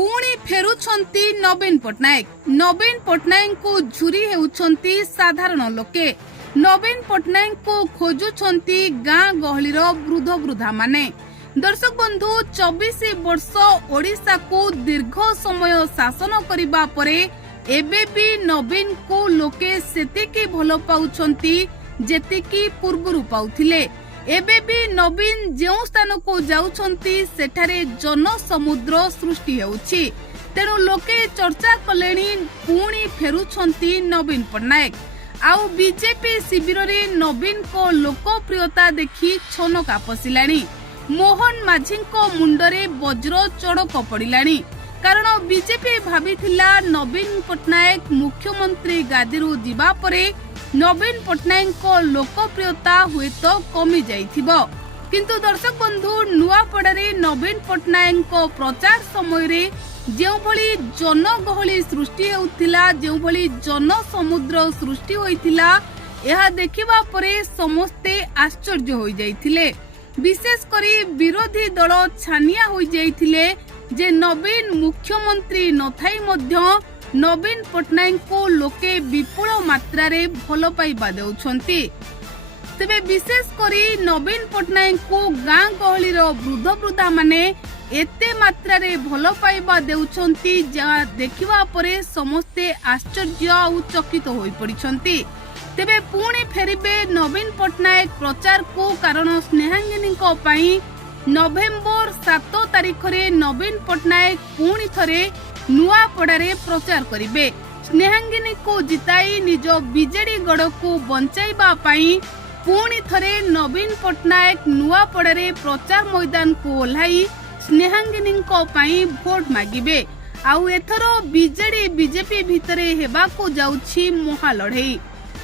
पुणी फेरुछंती नवीन पट्टनायक। नवीन पट्टनायक को झुरी हेउछंती साधारण लोके। नवीन पट्टनायक को खोजुछंती गाँ गहलीर वृद्ध वृद्धा माने। दर्शक बंधु 24 वर्ष ओडिशा को दीर्घ समय शासन करिबा परे एबे भी नवीन को लोके सेतिकी भलो पाउछंती जेतिकी पूर्वरु पाउथिले। एबे भी नवीन जो स्थान को जाउछंती सेठारे जन समुद्र सृष्टि हेउछि। तेणु लोके चर्चा कलेनी पुणी फेरुछंती नवीन पट्टनायक। आउ बीजेपी शिविर रे नवीन को लोकप्रियता देखि छनका पसिलानी। मोहन माझी मुंडरे वज्र चढ़क पड़िलानी। कारण बीजेपी भाबिथिला नवीन पट्टनायक मुख्यमंत्री गादीरु जिबा परे नवीन पट्टनायक को लोकप्रियता हुए तो कमी जाइथिबो। किंतु दर्शक बंधु नुआपड़ारे नवीन पट्टनायक को प्रचार समय रे जेउ भली जन गहली सृष्टि हेउथिला, जेउ भली जन समुद्र सृष्टि होइथिला, एहा देखिबा परे समस्ते आश्चर्य होई जाइथिले। विशेष करी विरोधी दल छानिया होई जाइथिले जे नवीन मुख्यमंत्री नथाई मध्य नवीन पट्टनायक को लोके विपुल मात्रा रे भल पाइबा देउछंती। तेबे विशेष करी नवीन पट्टनायक को गाँ गहलीर वृद्ध वृद्धा माने एते मात्रा रे भल पाइबा देउछंती जा देखिबा परे समस्ते आश्चर्य और चकित होई पड़िछंती। तेबे पुणी फेरिबे नवीन पट्टनायक प्रचार को। कारण स्नेहांगिनी को पाई नवेम्बर 7 तारिख रे नवीन पट्टनायक पुणी थरे नुआपड़ारे प्रचार करिबे। स्नेहांगिनी को जिताई निज बीजेडी गड़ को बंचाइबा पाई पुणी थरे नवीन पट्टनायक नुआपड़ारे प्रचार मैदान को ओल्हाई स्नेहांगिनी को पाई भोट मागिबे। आउ एथरो बीजेडी बीजेपी भितरे हेबा को जाउछि महालढ़ई।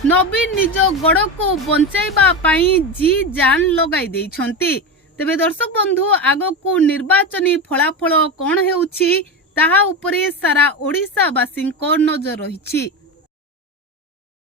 नवीन निज गड़ को बंचाइबा पाई जी जान लगाई देइछंती। तेबे दर्शक बंधु आगको निर्वाचनी फलाफल कोन हेउछि ताहा उपरे सारा ओडिशा बासिंको नजर रहिछि।